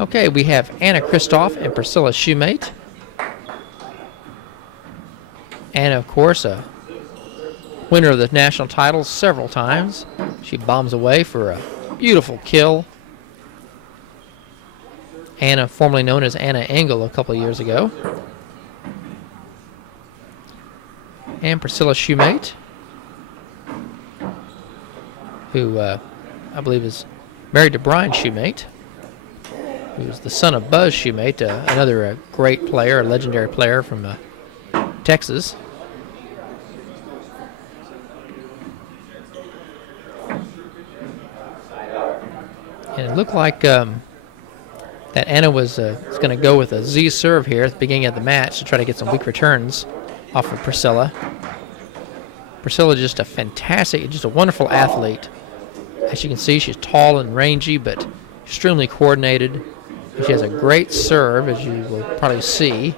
Okay, we have Anna Christoff and Priscilla Shumate. Anna, of course, a winner of the national title several times. She bombs away for a beautiful kill. Anna, formerly known as Anna Engel a couple of years ago. And Priscilla Shumate, who I believe is married to Brian Shumate, who's the son of Buzz Shumate, another great player, a legendary player from Texas. And it looked like that Anna was going to go with a Z serve here at the beginning of the match to try to get some weak returns off of Priscilla. Priscilla just a fantastic, just a wonderful athlete. As you can see, she's tall and rangy, but extremely coordinated. She has a great serve, as you will probably see.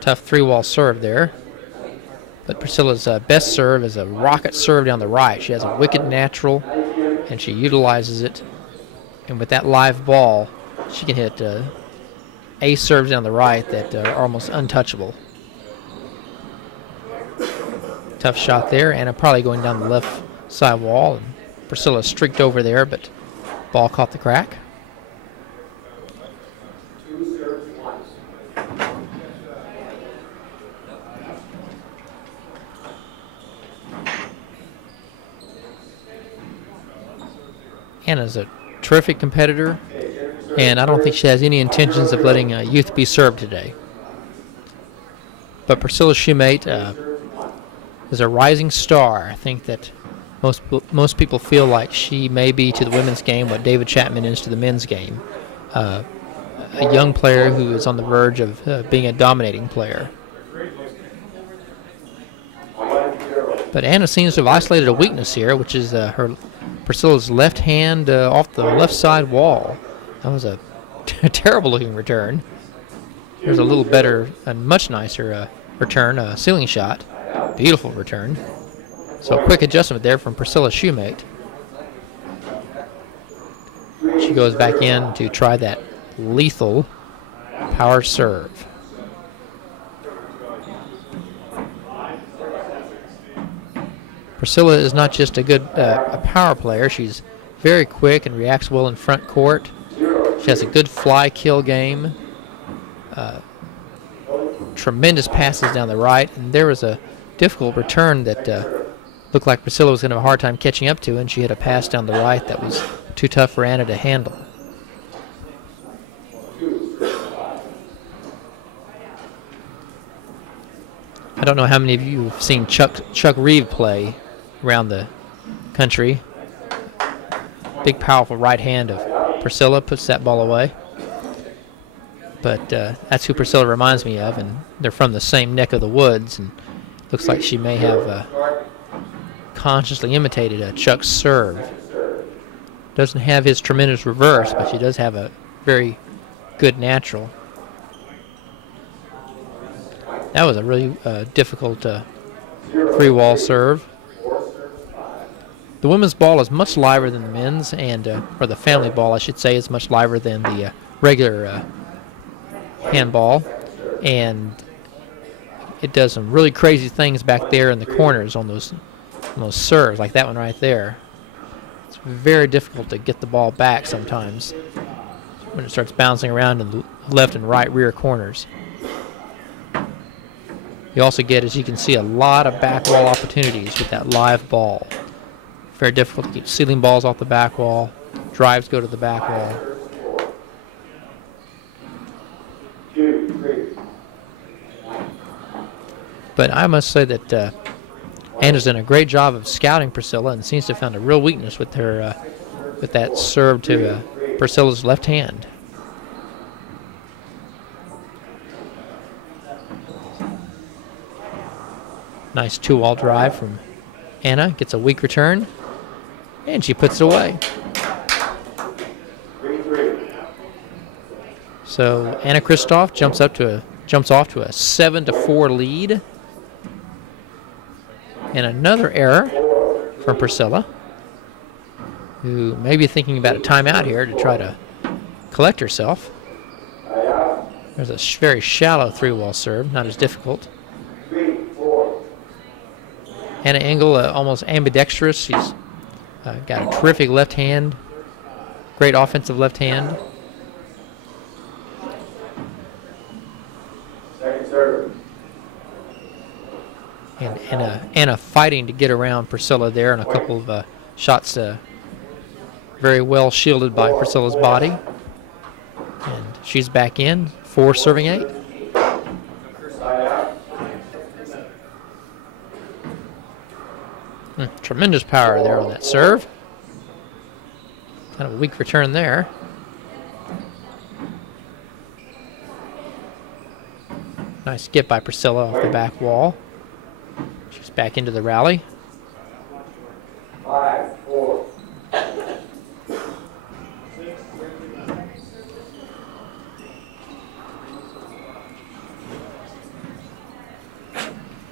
Tough three-wall serve there. But Priscilla's best serve is a rocket serve down the right. She has a wicked natural, and she utilizes it. And with that live ball, she can hit ace serves down the right that are almost untouchable. Tough shot there. Anna probably going down the left side wall. And Priscilla streaked over there, but ball caught the crack. Anna's a terrific competitor, and I don't think she has any intentions of letting youth be served today. But Priscilla Shumate is a rising star. I think that most people feel like she may be to the women's game what David Chapman is to the men's game. A young player who is on the verge of being a dominating player. But Anna seems to have isolated a weakness here, which is Priscilla's left hand off the left side wall. That was a terrible looking return. There's a little better and much nicer return, a ceiling shot. Beautiful return. So a quick adjustment there from Priscilla Shumate. She goes back in to try that lethal power serve. Priscilla is not just a good a power player. She's very quick and reacts well in front court. She has a good fly kill game. Tremendous passes down the right. And there was a difficult return that looked like Priscilla was going to have a hard time catching up to, and she had a pass down the right that was too tough for Anna to handle. I don't know how many of you have seen Chuck Reeve play around the country. Big, powerful right hand of Priscilla puts that ball away. But that's who Priscilla reminds me of, and they're from the same neck of the woods, and looks like she may have consciously imitated Chuck's serve. Doesn't have his tremendous reverse, but she does have a very good natural. That was a really difficult three-wall serve. The women's ball is much lighter than the men's, or the family ball, I should say, is much lighter than the regular handball. And it does some really crazy things back there in the corners on those serves, like that one right there. It's very difficult to get the ball back sometimes when it starts bouncing around in the left and right rear corners. You also get, as you can see, a lot of back wall opportunities with that live ball. Very difficult to keep ceiling balls off the back wall. Drives go to the back wall. But I must say that Anna's done a great job of scouting Priscilla and seems to have found a real weakness with her with that serve to Priscilla's left hand. Nice two-wall drive from Anna. Gets a weak return, and she puts it away. So Anna Christoff jumps off to a 7-4 lead. And another error from Priscilla. who may be thinking about a timeout here to try to collect herself. There's a very shallow three-wall serve, not as difficult. Anna Engel, almost ambidextrous. She's got a terrific left hand, great offensive left hand. And Anna fighting to get around Priscilla there, and a couple of shots very well shielded by Priscilla's body. And she's back in, 4 serving 8. Tremendous power there on that serve. Kind of a weak return there. Nice skip by Priscilla off the back wall. She's back into the rally. 5-4.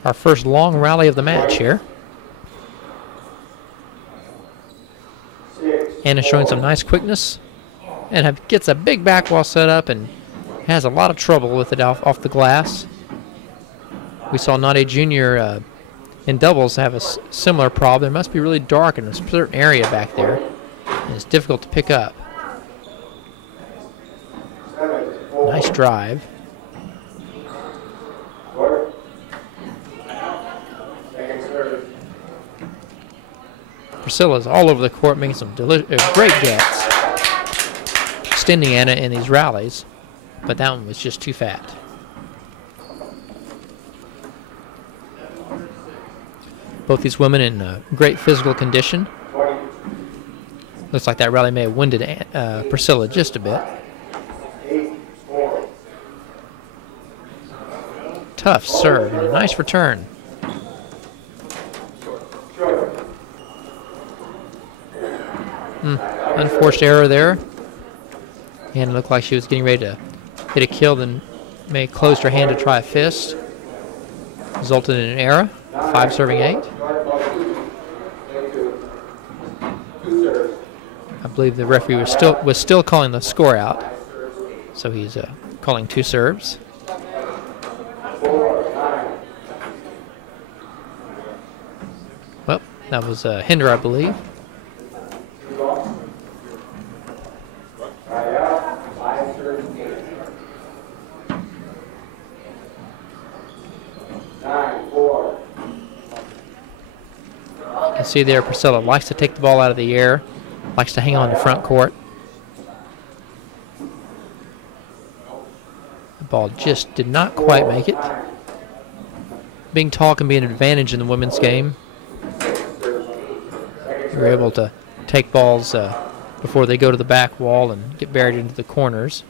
Our first long rally of the match here. Anna showing some nice quickness and gets a big back wall set up and has a lot of trouble with it off the glass. We saw Nade Jr. In doubles have a similar problem. It must be really dark in a certain area back there, and it's difficult to pick up. Nice drive. Priscilla's all over the court making some great gets, extending Anna in these rallies, but that one was just too fat. Both these women in great physical condition. Looks like that rally may have winded Priscilla just a bit. Tough serve and a nice return. Unforced error there. And it looked like she was getting ready to hit a kill, then may have closed her hand to try a fist. Resulted in an error. 5 serving 8. I believe the referee was still calling the score out, so he's calling 2 serves. Well, that was Hinder, I believe. You can see there Priscilla likes to take the ball out of the air, likes to hang on to front court. The ball just did not quite make it. Being tall can be an advantage in the women's game. You're able to take balls before they go to the back wall and get buried into the corners.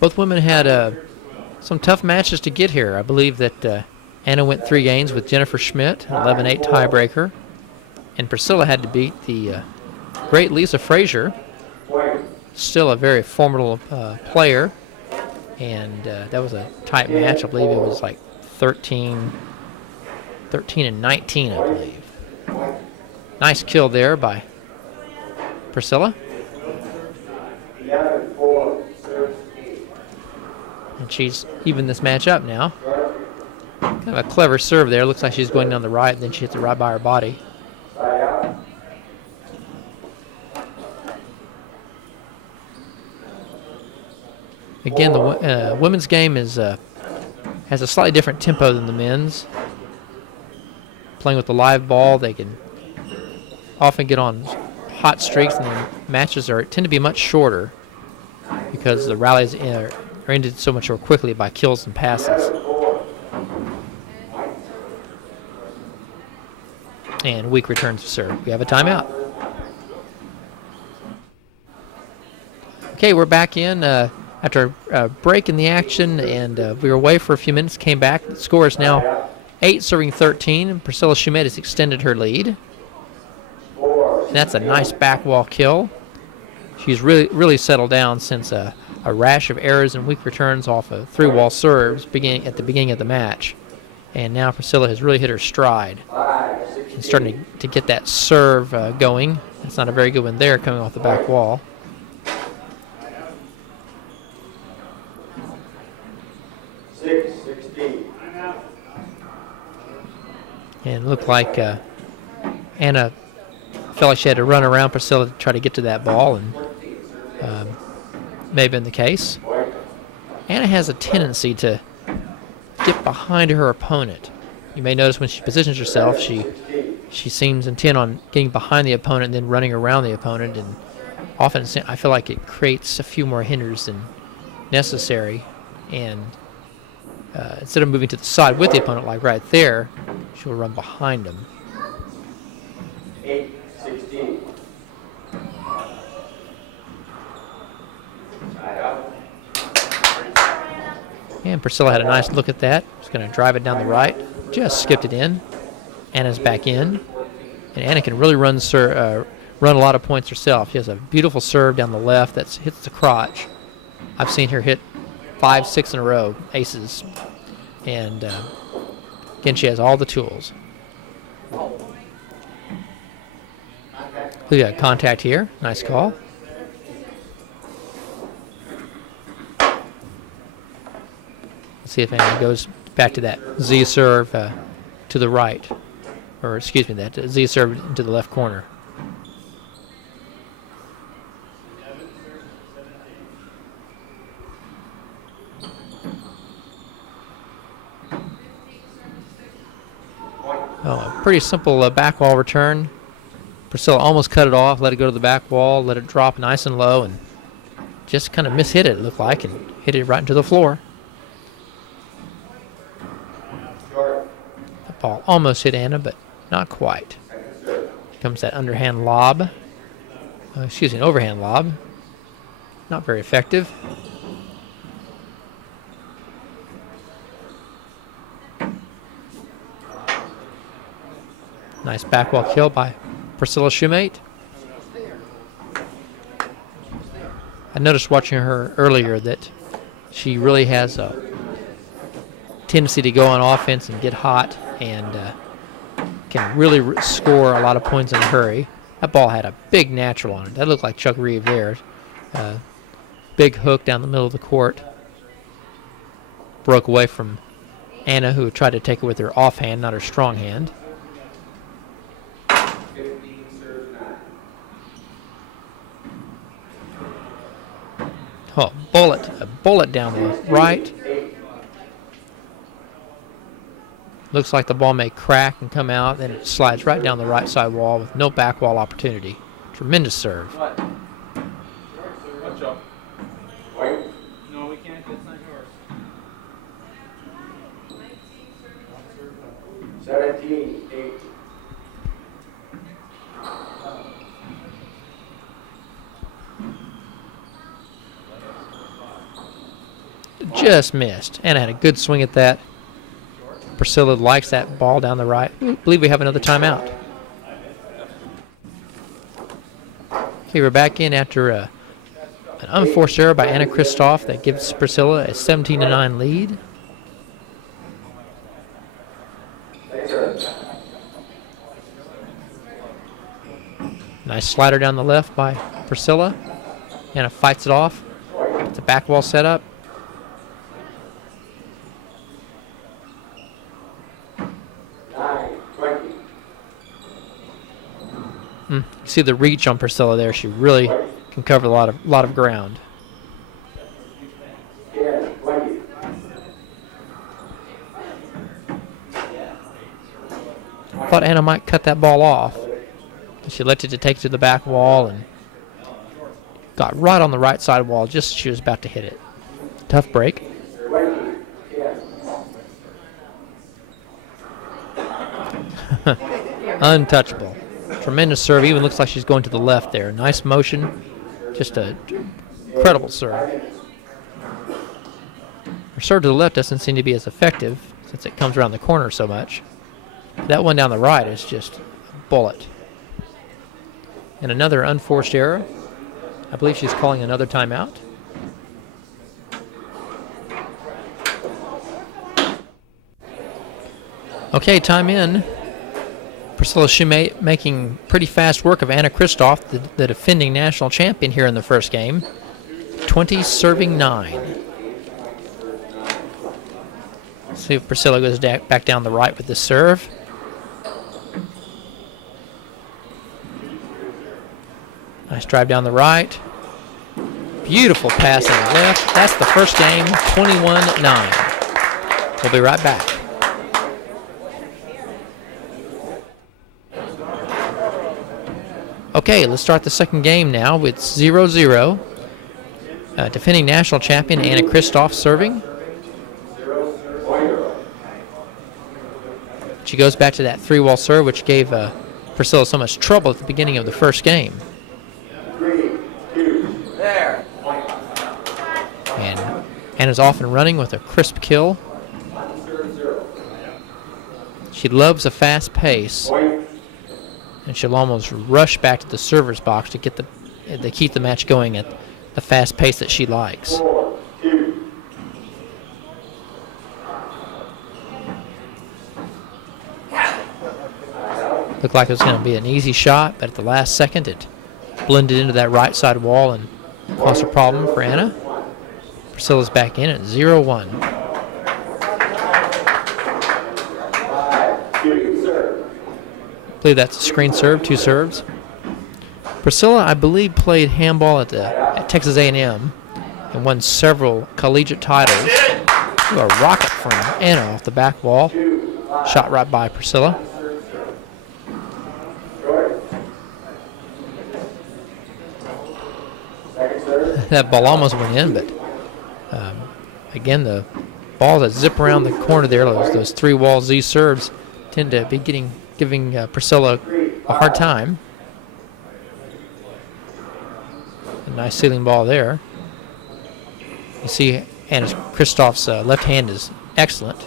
Both women had some tough matches to get here. I believe that Anna went 3 games with Jennifer Schmidt, 11-8 tiebreaker. And Priscilla had to beat the great Lisa Frazier, still a very formidable player. And that was a tight match. I believe it was like 13 and 19, I believe. Nice kill there by Priscilla. And she's evened this match up now. Kind of a clever serve there. Looks like she's going down the right, and then she hits it right by her body. Again, the women's game has a slightly different tempo than the men's. Playing with the live ball, they can often get on hot streaks, and the matches tend to be much shorter because the rallies are ended so much more quickly by kills and passes. And weak returns to serve. We have a timeout. Okay, we're back in after a break in the action, and we were away for a few minutes, came back. The score is now 8 serving 13, and Priscilla Shumate has extended her lead. And that's a nice back wall kill. She's really settled down since a rash of errors and weak returns off of 3-wall serves at the beginning of the match. And now Priscilla has really hit her stride. 5-6. He's starting to get that serve going. It's not a very good one there coming off the back wall. And it looked like Anna felt like she had to run around Priscilla to try to get to that ball, and may have been the case. Anna has a tendency to get behind her opponent. You may notice when she positions herself, she seems intent on getting behind the opponent and then running around the opponent, and often I feel like it creates a few more hinders than necessary, and instead of moving to the side with the opponent like right there, she'll run behind him. 8-16. And Priscilla had a nice look at that. She's going to drive it down the right. Just skipped it in. Anna's back in. And Anna can really run a lot of points herself. She has a beautiful serve down the left that hits the crotch. I've seen her hit 5, 6 in a row, aces. And again, she has all the tools. We got contact here. Nice call. Let's see if Anna goes back to that Z serve to the right. Or, excuse me, that Z serve to the left corner. Oh, a pretty simple back wall return. Priscilla almost cut it off, let it go to the back wall, let it drop nice and low, and just kind of mishit it looked like, and hit it right into the floor. The ball almost hit Anna, but not quite. Here comes that underhand lob. An overhand lob. Not very effective. Nice back wall kill by Priscilla Shumate. I noticed watching her earlier that she really has a tendency to go on offense and get hot, and can really score a lot of points in a hurry. That ball had a big natural on it. That looked like Chuck Reeve there. Big hook down the middle of the court. Broke away from Anna, who tried to take it with her offhand, not her strong hand. Oh, a bullet down the right. Looks like the ball may crack and come out, then it slides right down the right side wall with no back wall opportunity. Tremendous serve. Watch out. No, we can't. It's not yours. 17-8. Just missed. Anna had a good swing at that. Priscilla likes that ball down the right. I believe we have another timeout. Okay, we're back in after an unforced error by Anna Christoff that gives Priscilla a 17-9 lead. Nice slider down the left by Priscilla. Anna fights it off. It's a back wall set up. You see the reach on Priscilla there. She really can cover a lot of ground. I thought Anna might cut that ball off. She elected to take it to the back wall and got right on the right side wall just as she was about to hit it. Tough break. Untouchable. Tremendous serve. Even looks like she's going to the left there. Nice motion. Just a incredible serve. Her serve to the left doesn't seem to be as effective since it comes around the corner so much. That one down the right is just a bullet. And another unforced error. I believe she's calling another timeout. Okay, time in. Priscilla Shumate making pretty fast work of Anna Christoff, the defending national champion here in the first game. 20 serving 9. See if Priscilla goes back down the right with the serve. Nice drive down the right. Beautiful pass on the left. That's the first game, 21-9. We'll be right back. Okay, let's start the second game now with 0-0. Defending national champion Anna Christoff serving. She goes back to that 3-wall serve, which gave Priscilla so much trouble at the beginning of the first game. There. And Anna's off and running with a crisp kill. She loves a fast pace, and she'll almost rush back to the server's box to get to keep the match going at the fast pace that she likes. Looked like it was going to be an easy shot, but at the last second it blended into that right side wall and caused a problem for Anna. Priscilla's back in at 0-1. I believe that's a screen serve, 2 serves. Priscilla, I believe, played handball at Texas A&M and won several collegiate titles. Ooh, a rocket from Anna off the back wall. Shot right by Priscilla. That ball almost went in, but again, the balls that zip around the corner there, those 3-wall Z serves, tend to be giving Priscilla a hard time. A nice ceiling ball there. You see Anna Christoff's left hand is excellent.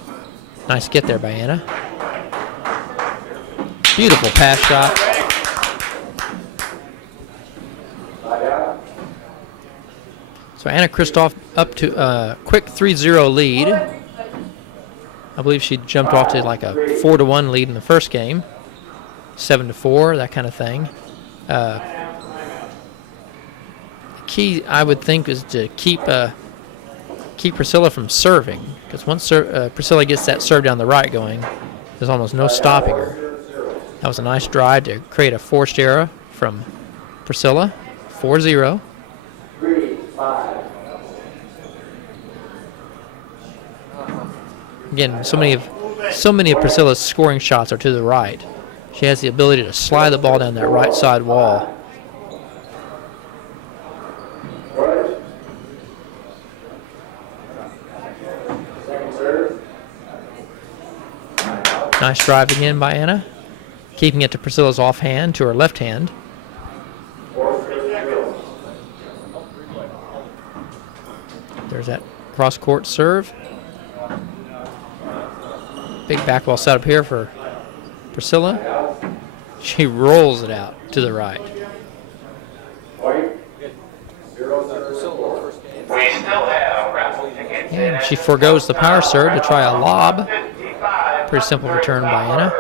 Nice get there by Anna. Beautiful pass shot. So Anna Christoff up to a quick 3-0 lead. I believe she jumped off to like a 4-1 lead in the first game. 7-4, that kind of thing. The key, I would think, is to keep Priscilla from serving, because once Priscilla gets that serve down the right going, there's almost no stopping her. That was a nice drive to create a forced error from Priscilla. 4-0. Again, so many of Priscilla's scoring shots are to the right. She has the ability to slide the ball down that right side wall. Nice drive again by Anna, keeping it to Priscilla's offhand, to her left hand. There's that cross-court serve. Big back wall set up here for Priscilla. She rolls it out to the right. And she forgoes the power serve to try a lob. Pretty simple return by Anna.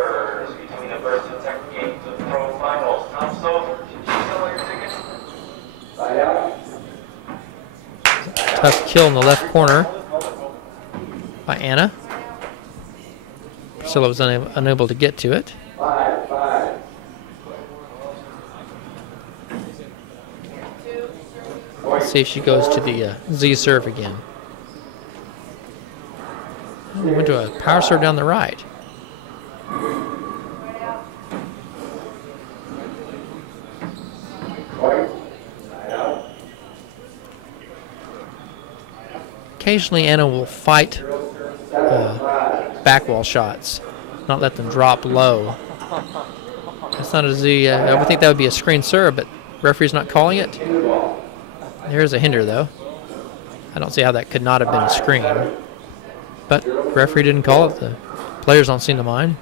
Tough kill in the left corner by Anna. Priscilla was unable to get to it. Let's see if she goes to the Z serve again. We went to a power serve down the right. Occasionally Anna will fight back wall shots, not let them drop low. That's not a Z. I would think that would be a screen serve, but referee's not calling it. There's a hinder, though. I don't see how that could not have been a screen. But referee didn't call it. The players don't seem to mind.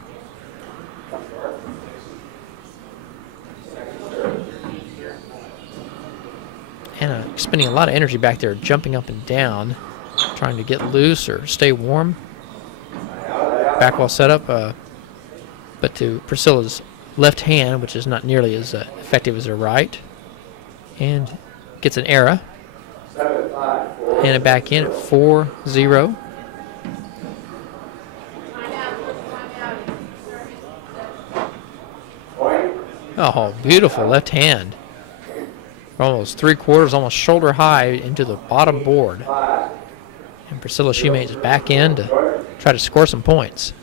Anna spending a lot of energy back there, jumping up and down, trying to get loose or stay warm. Back wall setup, but to Priscilla's left hand, which is not nearly as effective as her right, and gets an error. And it back in at 4-0. Oh, beautiful left hand. Almost 3/4, almost shoulder high into the bottom board. And Priscilla Shumate is back in to try to score some points.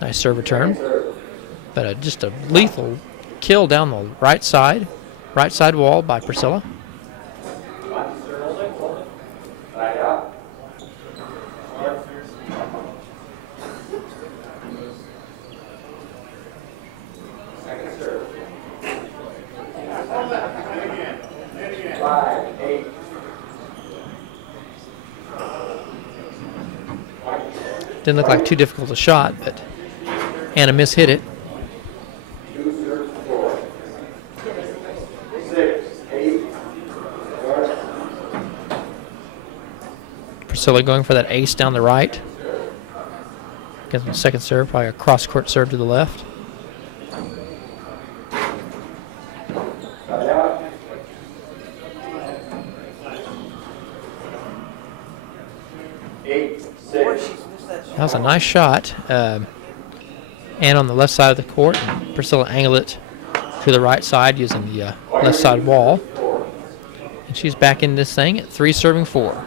Nice serve return. But just a lethal kill down the right side wall by Priscilla. Didn't look like too difficult a shot, but Anna mishit it. Priscilla going for that ace down the right. Gets the second serve, probably a cross-court serve to the left. That was a nice shot. And on the left side of the court, and Priscilla angled it to the right side using the left side wall. And she's back in this thing at 3-4.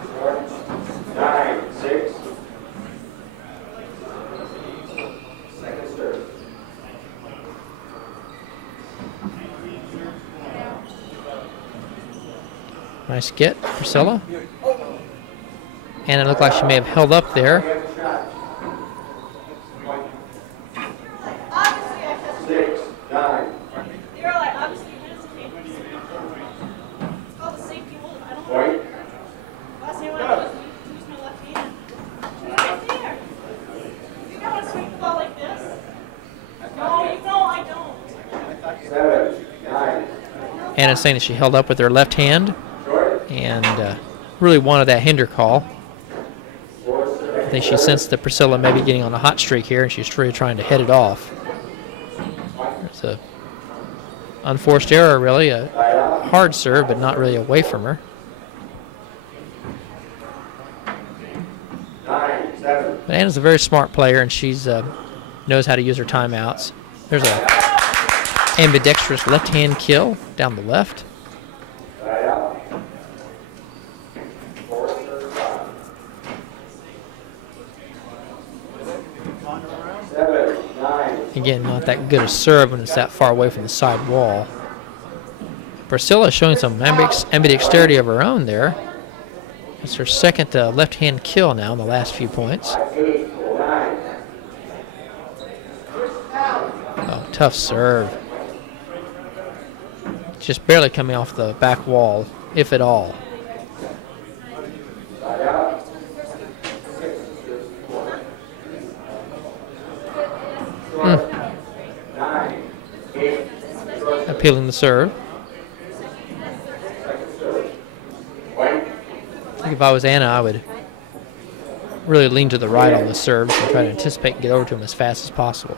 Nice get, Priscilla. And it looked like she may have held up there. Anna's saying that she held up with her left hand and really wanted that hinder call. I think she sensed that Priscilla may be getting on a hot streak here, and she's really trying to head it off. It's a unforced error, really. A hard serve, but not really away from her. But Anna's a very smart player, and she's knows how to use her timeouts. There's a ambidextrous left-hand kill down the left. Again, not that good a serve when it's that far away from the side wall. Priscilla showing some ambidexterity of her own there. It's her second left-hand kill now in the last few points. Oh, tough serve. Just barely coming off the back wall, if at all. Appealing the serve. I think if I was Anna, I would really lean to the right on the serves and try to anticipate and get over to him as fast as possible.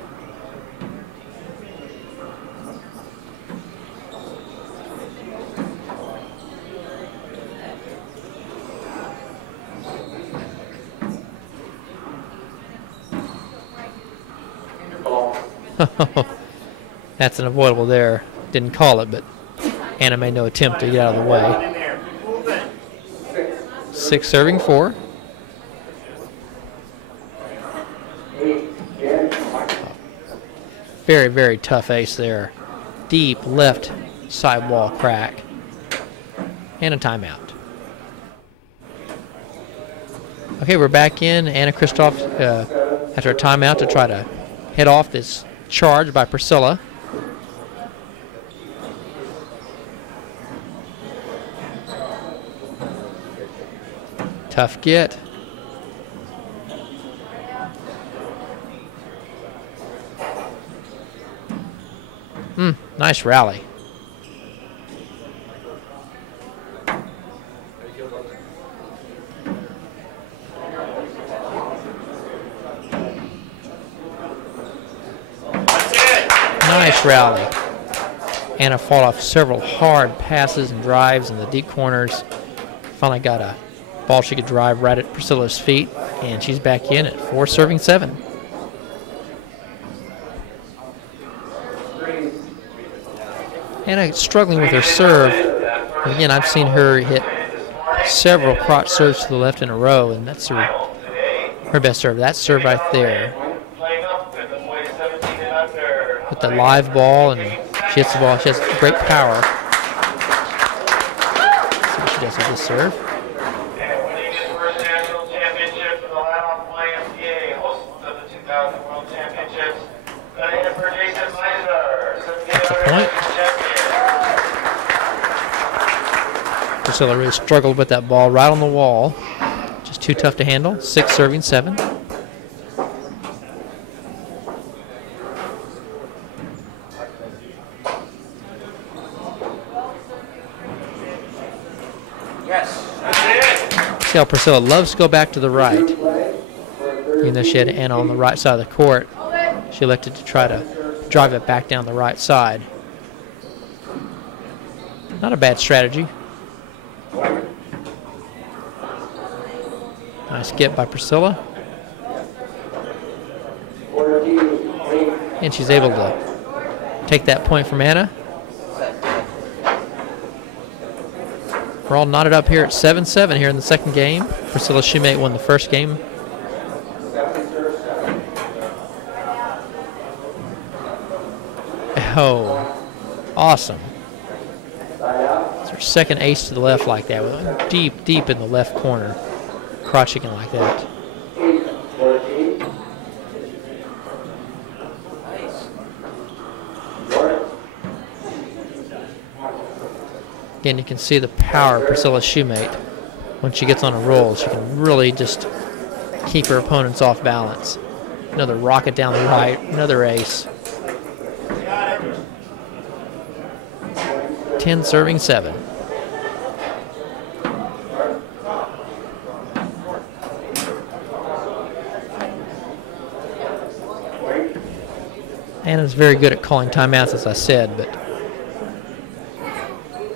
That's unavoidable there. Didn't call it, but Anna made no attempt to get out of the way. 6-4. Very, very tough ace there. Deep left side wall crack. And a timeout. Okay, we're back in. Anna Christoff after a timeout to try to head off this charge by Priscilla. Tough get. Nice rally. nice rally. Anna fought off several hard passes and drives in the deep corners. Finally got a ball she could drive right at Priscilla's feet, and she's back in at 4 serving 7. Anna struggling with her serve. And again, I've seen her hit several crotch serves to the left in a row, and that's her best serve. That serve right there. With the live ball, and she hits the ball. She has great power. Let's see what she does with this serve. That's a point. Priscilla really struggled with that ball right on the wall. Just too tough to handle. 6 serving 7. See how Priscilla loves to go back to the right. Even though she had Anna on the right side of the court, she elected to try to drive it back down the right side. Not a bad strategy. Nice get by Priscilla. And she's able to take that point from Anna. We're all knotted up here at 7-7 here in the second game. Priscilla Shumate won the first game. Oh, awesome. It's her second ace to the left like that. Deep, deep in the left corner. Crotching it like that. Again, you can see the power of Priscilla Shumate. When she gets on a roll, she can really just keep her opponents off balance. Another rocket down the right, another ace. 10 serving 7. Anna's very good at calling timeouts, as I said, but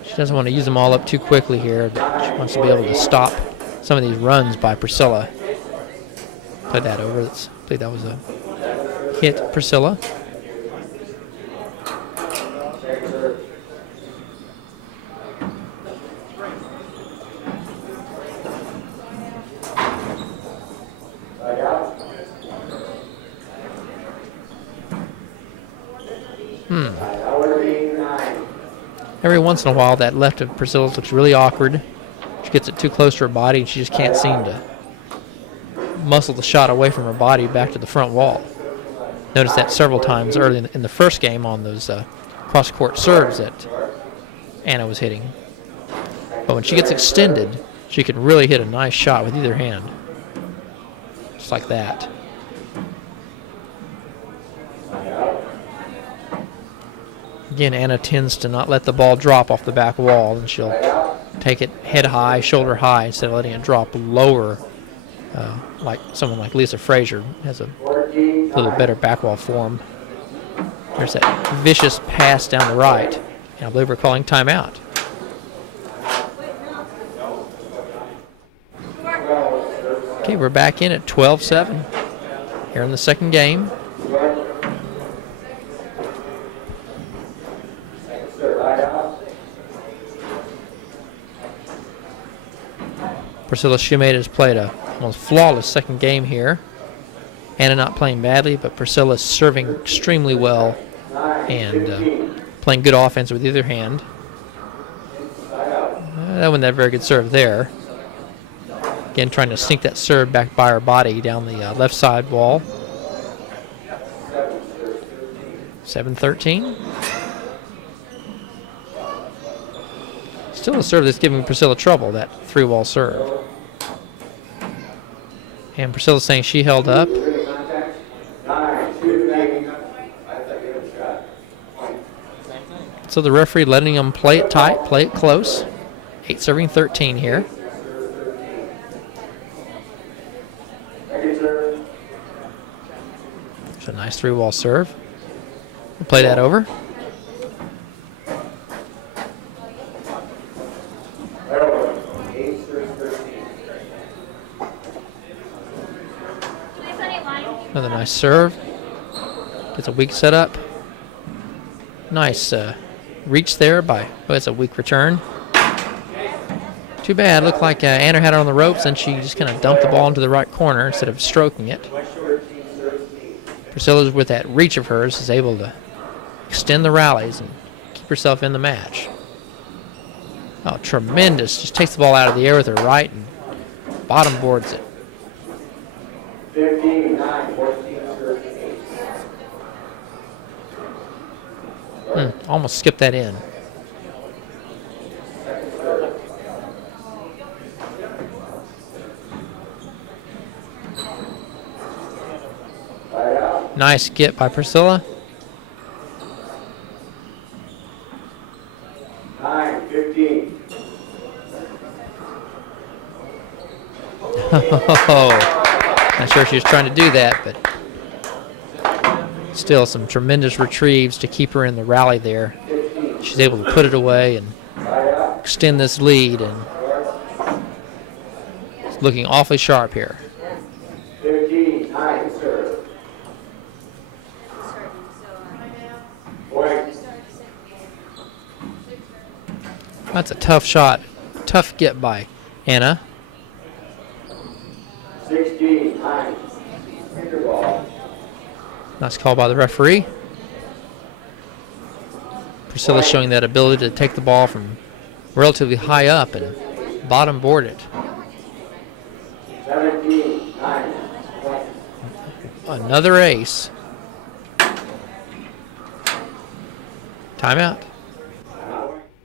she doesn't want to use them all up too quickly here. She wants to be able to stop some of these runs by Priscilla. Play that over. I believe that was a hit, Priscilla. Every once in a while, that left of Priscilla's looks really awkward. She gets it too close to her body, and she just can't seem to muscle the shot away from her body back to the front wall. Noticed that several times early in the first game on those cross-court serves that Anna was hitting. But when she gets extended, she can really hit a nice shot with either hand. Just like that. Again, Anna tends to not let the ball drop off the back wall, and she'll take it head high, shoulder high, instead of letting it drop lower, like someone like Lisa Frazier has a little better back wall form. There's that vicious pass down the right, and I believe we're calling timeout. Okay, we're back in at 12-7 here in the second game. Priscilla Shumate has played a almost flawless second game here. Anna not playing badly, but Priscilla serving extremely well and playing good offense with either hand. That wasn't that very good serve there. Again, trying to sneak that serve back by her body down the left side wall. 7-13. Still a serve that's giving Priscilla trouble, that 3-wall serve. And Priscilla's saying she held up. So the referee letting them play it tight, play it close. 8 serving 13 here. It's a nice 3-wall serve. We'll play that over. Another nice serve. Gets a weak setup. Nice reach there by, oh, it's a weak return. Too bad. Looked like Anna had her on the ropes, and she just kind of dumped the ball into the right corner instead of stroking it. Priscilla's, with that reach of hers, is able to extend the rallies and keep herself in the match. Oh, tremendous. Just takes the ball out of the air with her right and bottom boards it. 15-9, 14-13. Almost skipped that in. Nice get by Priscilla. 9-15. Not sure she was trying to do that, but still some tremendous retrieves to keep her in the rally there. She's able to put it away and extend this lead, and it's looking awfully sharp here. 15-9, serve. Point. That's a tough shot. Tough get by Anna. 16-9. Ball. Nice call by the referee. Priscilla showing that ability to take the ball from relatively high up and bottom board it. 17-9. Another ace. Timeout.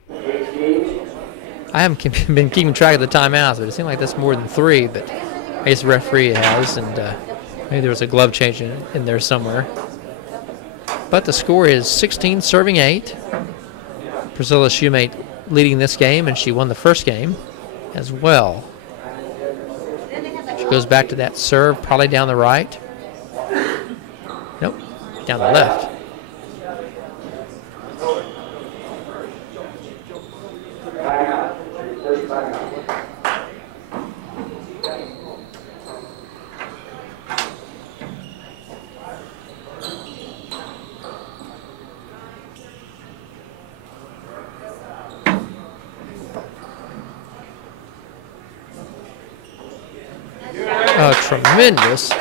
18. I haven't been keeping track of the timeouts, but it seemed like that's more than 3, but I guess the referee has, and maybe there was a glove change in there somewhere. But the score is 16 serving 8. Priscilla Shumate leading this game, and she won the first game as well. She goes back to that serve, probably down the right. Nope, down the left. Timeout. First timeout. A tremendous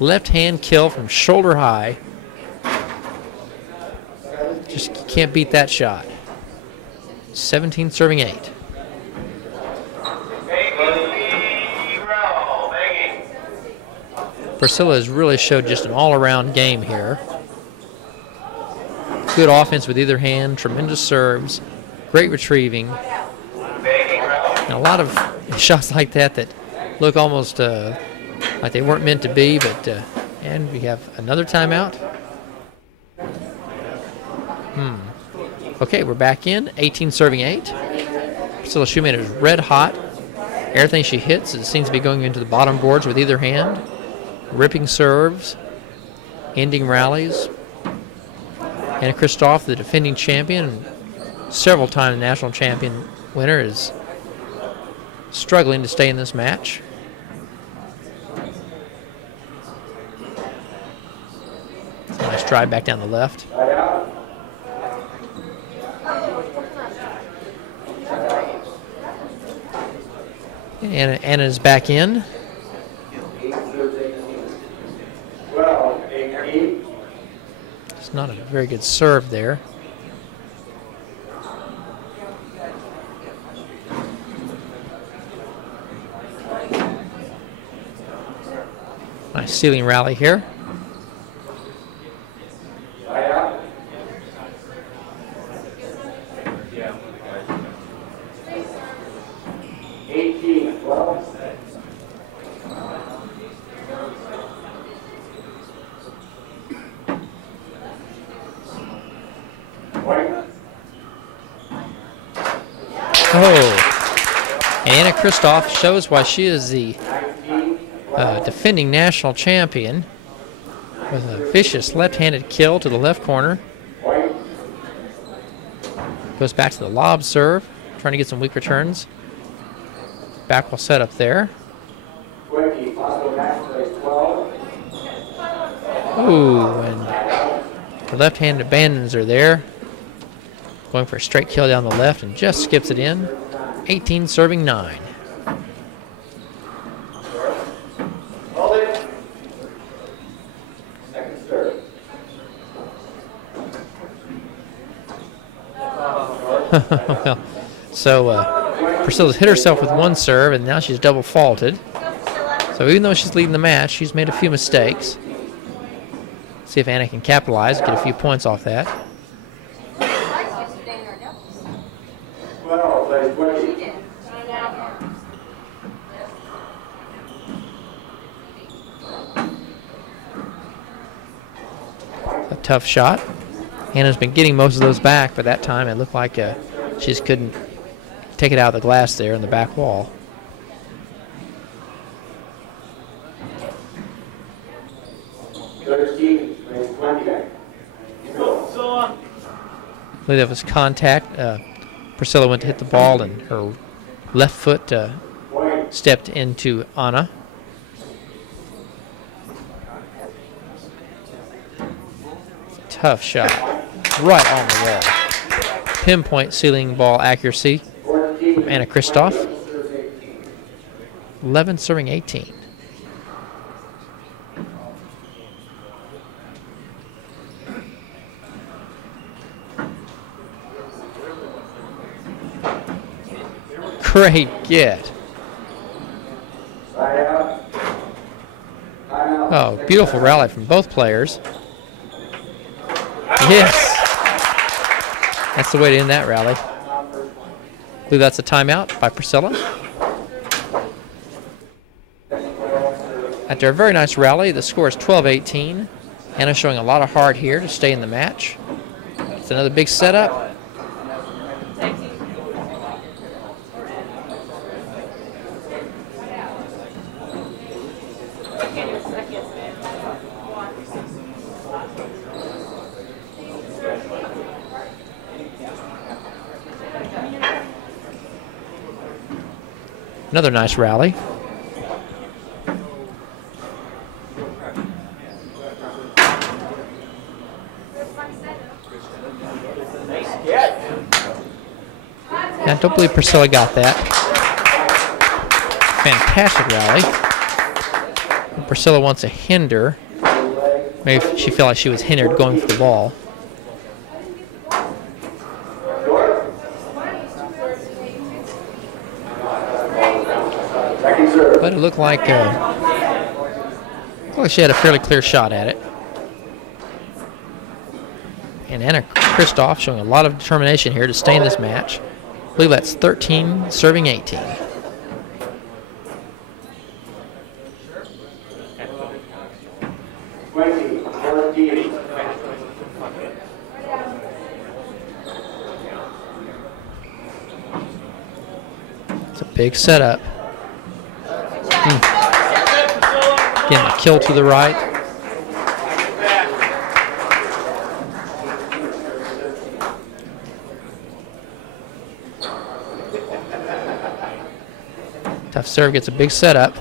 left-hand kill from shoulder high. Just can't beat that shot. 17 serving 8. Priscilla has really showed just an all-around game here. Good offense with either hand, tremendous serves, great retrieving, and a lot of shots like that look almost like they weren't meant to be, but and we have another timeout. Okay, we're back in. 18 serving 8. Priscilla Shumate is red hot. Everything she hits, it seems to be going into the bottom boards with either hand. Ripping serves, ending rallies. Anna Christoff, the defending champion, several-time national champion winner, is struggling to stay in this match. Nice drive back down the left. Anna's back in. 12-18. It's not a very good serve there. Nice ceiling rally here. Timeout. Yeah. 18-12. Point. Oh, Anna Christoff shows why she is the 19. defending national champion with a vicious left-handed kill to the left corner. Goes back to the lob serve, trying to get some weak returns. Back will set up there. 20, possible match plays 12. Ooh, and the left-handed abandons are there. Going for a straight kill down the left and just skips it in. 18 serving 9. Hold it. Second serve. Well, so Priscilla's hit herself with one serve, and now she's double faulted. So even though she's leading the match, she's made a few mistakes. See if Anna can capitalize, get a few points off that. 12 plays 20. A tough shot. Anna's been getting most of those back, but that time it looked like she just couldn't take it out of the glass there in the back wall. Plays 20. I believe that was contact. Priscilla went to hit the ball, and her left foot stepped into Anna. Tough shot. Right on the wall. Pinpoint ceiling ball accuracy from Anna Christoff. 11 serving 18. Great get. Oh, beautiful rally from both players. Yes. That's the way to end that rally. I believe that's a timeout by Priscilla. After a very nice rally, the score is 12-18. Anna showing a lot of heart here to stay in the match. It's another big setup. Another nice rally. I don't believe Priscilla got that. Fantastic rally. Priscilla wants a hinder. Maybe she felt like she was hindered going for the ball. But it looked like she had a fairly clear shot at it. And Anna Christoff showing a lot of determination here to stay in this match. I believe that's 13 serving 18. It's a big setup. Again, a kill to the right. Tough serve gets a big setup.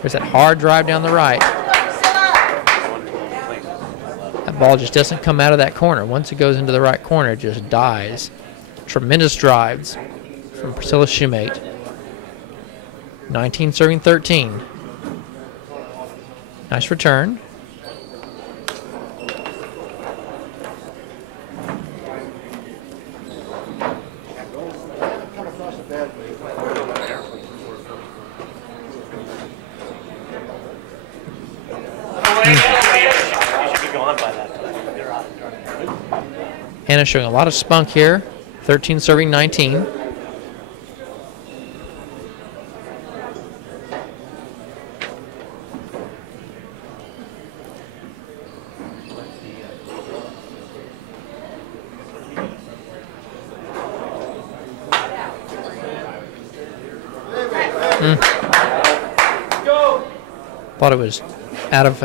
There's that hard drive down the right. That ball just doesn't come out of that corner. Once it goes into the right corner, it just dies. Tremendous drives from Priscilla Shumate. 19 serving 13. Nice return. Anna showing a lot of spunk here. 13 serving 19. Thought it was out of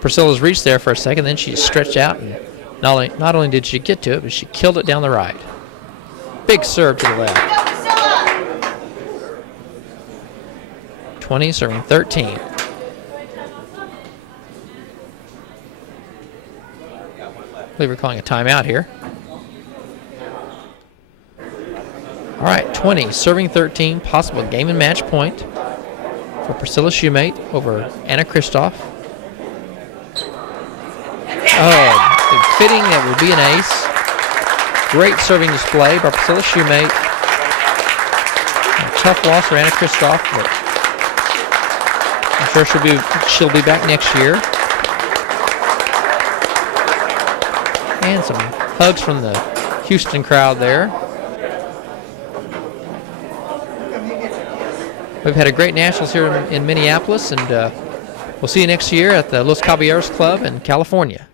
Priscilla's reach there for a second. Then she stretched out, and not only did she get to it, but she killed it down the right. Big serve to the left. 20 serving 13. I believe we're calling a timeout here. All right, 20 serving 13, possible game and match point for Priscilla Shumate over Anna Christoff. Oh, fitting that would be an ace. Great serving display by Priscilla Shumate. A tough loss for Anna Christoff, but I'm sure she'll be back next year. And some hugs from the Houston crowd there. We've had a great Nationals here in Minneapolis, and we'll see you next year at the Los Caballeros Club in California.